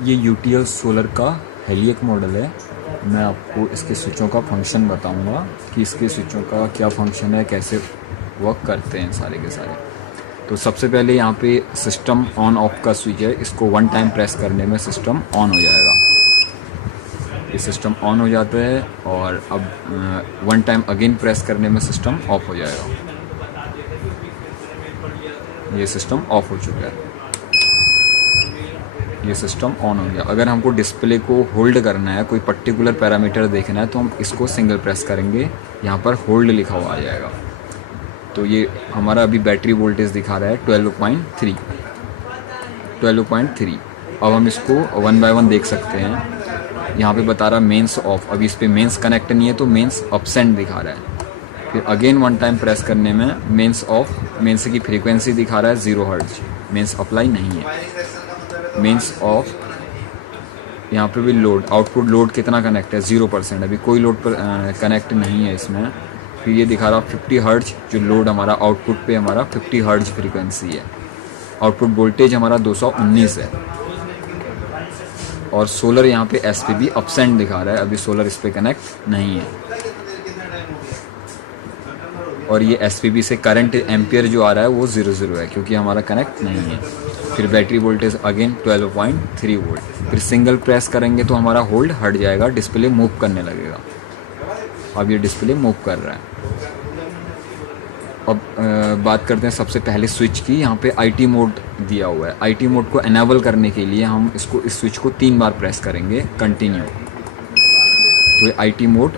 ये UTL solar का हेलियक model है। मैं आपको इसके स्विचों का फंक्शन बताऊंगा कि इसके स्विचों का क्या फंक्शन है, कैसे वर्क करते हैं सारे के सारे। तो सबसे पहले यहाँ पे सिस्टम ऑन ऑफ का स्विच है, इसको वन टाइम प्रेस करने में सिस्टम ऑन हो जाएगा। ये सिस्टम ऑन हो जाता है और अब वन टाइम अगेन प्रेस करने में सिस्टम ऑफ हो जाएगा। ये सिस्टम ऑफ हो चुका है, ये सिस्टम ऑन हो गया। अगर हमको डिस्प्ले को होल्ड करना है, कोई पर्टिकुलर पैरामीटर देखना है, तो हम इसको सिंगल प्रेस करेंगे, यहाँ पर होल्ड लिखा हुआ आ जाएगा। तो ये हमारा अभी बैटरी वोल्टेज दिखा रहा है 12.3। अब हम इसको वन बाय वन देख सकते हैं। यहाँ पे बता रहा मेंस ऑफ, अभी इस पर मेंस कनेक्ट नहीं है तो मेंस अपसेंट दिखा रहा है। फिर अगेन वन टाइम प्रेस करने में मेंस ऑफ, मेंस की फ्रीक्वेंसी दिखा रहा है 0 हर्ट्ज, मेंस अप्लाई नहीं है। मेंस ऑफ, यहाँ पे भी लोड, आउटपुट लोड कितना कनेक्ट है 0%, अभी कोई लोड पर कनेक्ट नहीं है इसमें। फिर ये दिखा रहा 50 हर्ट्ज, जो लोड हमारा आउटपुट पे हमारा 50 हर्ट्ज फ्रीक्वेंसी है। आउटपुट वोल्टेज हमारा 219 है। और सोलर यहाँ पे एसपीबी अपसेंट दिखा रहा है, अभी सोलर इस पर कनेक्ट नहीं है। और ये एसपीबी से करंट एम्पियर जो आ रहा है वो 0 है, क्योंकि हमारा कनेक्ट नहीं है। फिर बैटरी वोल्टेज अगेन 12.3 वोल्ट। फिर सिंगल प्रेस करेंगे तो हमारा होल्ड हट जाएगा, डिस्प्ले मूव करने लगेगा। अब ये डिस्प्ले मूव कर रहा है। अब बात करते हैं सबसे पहले स्विच की। यहाँ पे आईटी मोड दिया हुआ है। आईटी मोड को एनेबल करने के लिए हम इसको, इस स्विच को 3 बार प्रेस करेंगे कंटिन्यू, तो ये आईटी मोड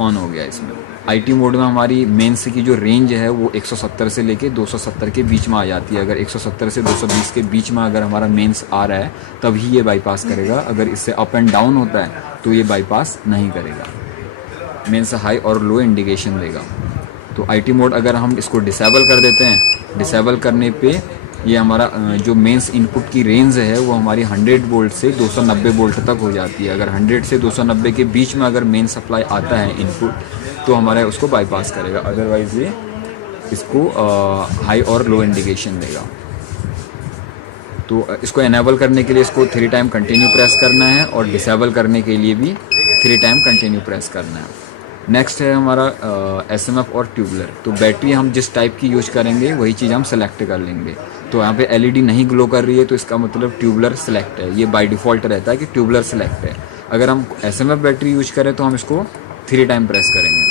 ऑन हो गया। इसमें आईटी मोड में हमारी मेंस की जो रेंज है वो 170 से लेके 270 के बीच में आ जाती है। अगर 170 से 220 के बीच में अगर हमारा मेंस आ रहा है तभी ये बाईपास करेगा। अगर इससे अप एंड डाउन होता है तो ये बाईपास नहीं करेगा। मेंस हाई और लो इंडिकेशन देगा। तो आईटी मोड अगर हम इसको डिसेबल कर देते हैं, डिसेबल करने पे ये हमारा जो मेंस इनपुट की रेंज है वो हमारी 100 वोल्ट से 290 वोल्ट तक हो जाती है। अगर 100 से 290 के बीच में अगर मेन सप्लाई आता है इनपुट, तो हमारा उसको बाईपास करेगा। अदरवाइज ये इसको हाई और लो इंडिकेशन देगा। तो इसको एनेबल करने के लिए इसको 3 टाइम कंटिन्यू प्रेस करना है और डिसेबल करने के लिए भी 3 टाइम कंटिन्यू प्रेस करना है। नेक्स्ट है हमारा एसएमएफ और ट्यूबलर। तो बैटरी हम जिस टाइप की यूज करेंगे वही चीज़ हम सेलेक्ट कर लेंगे। तो यहाँ पे एलईडी नहीं ग्लो कर रही है तो इसका मतलब ट्यूबलर सेलेक्ट है। ये बाय डिफ़ॉल्ट रहता है कि ट्यूबलर सेलेक्ट है। अगर हम एसएमएफ बैटरी यूज करें तो हम इसको 3 टाइम प्रेस करेंगे।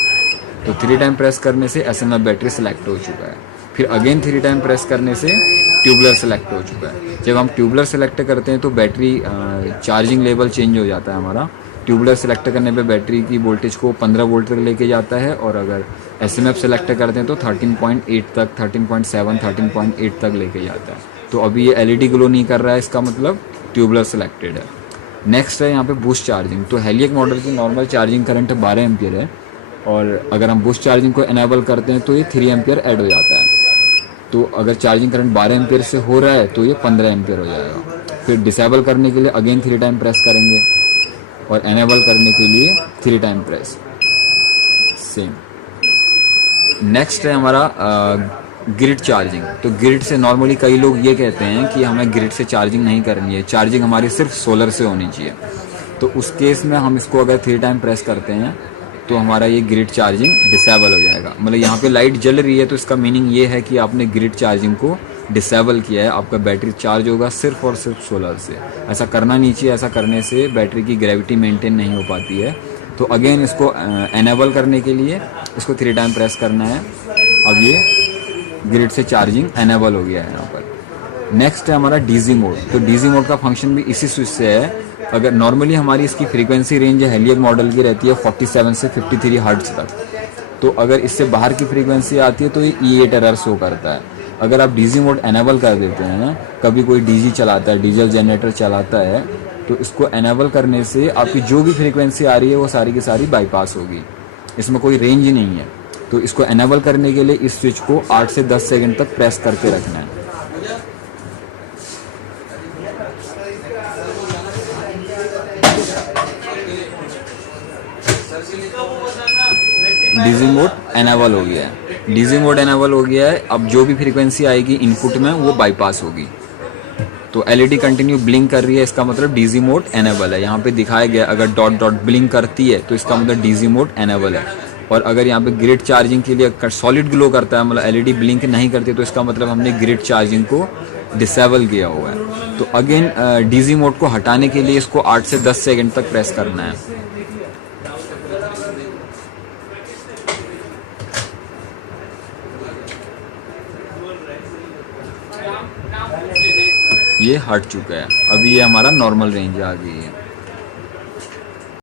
तो 3 टाइम प्रेस करने से एसएमएफ बैटरी सेलेक्ट हो चुका है। फिर अगेन 3 टाइम प्रेस करने से ट्यूबलर सेलेक्ट हो चुका है। जब हम ट्यूबलर सेलेक्ट करते हैं तो बैटरी चार्जिंग लेवल चेंज हो जाता है हमारा। ट्यूबलर सेलेक्ट करने पे बैटरी की वोल्टेज को 15 वोल्ट तक लेके जाता है, और अगर एसएमएफ सेलेक्ट करते हैं तो 13.8 तक, 13.7, 13.8 तक लेके जाता है। तो अभी ये एलईडी ग्लो नहीं कर रहा है, इसका मतलब ट्यूबलर सेलेक्टेड है। नेक्स्ट है यहाँ पे बूस्ट चार्जिंग। तो हेलियक मॉडल की नॉर्मल चार्जिंग करंट 12 एम्पियर है, और अगर हम बूस्ट चार्जिंग को एनेबल करते हैं तो ये 3 एम्पियर ऐड हो जाता है। तो अगर चार्जिंग करंट 12 एम्पियर से हो रहा है तो ये 15 एम्पियर हो जाएगा। फिर डिसेबल करने के लिए अगेन 3 टाइम प्रेस करेंगे, और एनेबल करने के लिए 3 टाइम प्रेस सेम। नेक्स्ट है हमारा ग्रिड चार्जिंग। तो ग्रिड से नॉर्मली कई लोग ये कहते हैं कि हमें ग्रिड से चार्जिंग नहीं करनी है, चार्जिंग हमारी सिर्फ सोलर से होनी चाहिए। तो उस केस में हम इसको अगर 3 टाइम प्रेस करते हैं तो हमारा ये ग्रिड चार्जिंग डिसेबल हो जाएगा। मतलब यहाँ पे लाइट जल रही है तो इसका मीनिंग ये है कि आपने ग्रिड चार्जिंग को डिसेबल किया है। आपका बैटरी चार्ज होगा सिर्फ और सिर्फ सोलर से। ऐसा करना नहीं चाहिए, ऐसा करने से बैटरी की ग्रेविटी मेंटेन नहीं हो पाती है। तो अगेन इसको एनेबल करने के लिए इसको 3 टाइम प्रेस करना है। अब ये ग्रिड से चार्जिंग एनेबल हो गया है यहाँ पर। नेक्स्ट है हमारा डीजी मोड। तो डीजी मोड का फंक्शन भी इसी स्विच से है। अगर नॉर्मली हमारी इसकी फ्रीक्वेंसी रेंज हेलियक मॉडल की रहती है 47 से 53 हर्ट्ज तक। तो अगर इससे बाहर की फ्रीक्वेंसी आती है तो ये E8 एरर शो करता है। अगर आप डीजी मोड एनेबल कर देते हैं, कभी कोई डीजी चलाता है, डीजल जनरेटर चलाता है, तो इसको एनेबल करने से आपकी जो भी फ्रीक्वेंसी आ रही है वो सारी की सारी बाईपास होगी। इसमें कोई रेंज ही नहीं है। तो इसको एनेबल करने के लिए इस स्विच को 8 से 10 सेकंड तक प्रेस करके रखना है। डीजी मोड एनेबल हो गया है। डीजी मोड एनेबल हो गया है। अब जो भी फ्रीक्वेंसी आएगी इनपुट में वो बाईपास होगी। तो एलईडी कंटिन्यू ब्लिंक कर रही है, इसका मतलब डीजी मोड एनेबल है। यहाँ पे दिखाया गया अगर डॉट डॉट ब्लिंक करती है तो इसका मतलब डीजी मोड एनेबल है। और अगर यहाँ पे ग्रिड चार्जिंग के लिए सॉलिड ग्लो करता है, मतलब एलईडी ब्लिंक नहीं करती, तो इसका मतलब हमने ग्रिड चार्जिंग को डिसेबल किया हुआ है। तो अगेन डीजी मोड को हटाने के लिए इसको 8 से 10 सेकंड तक प्रेस करना है। ये हट चुका है, अभी ये हमारा नॉर्मल रेंज आ गई है।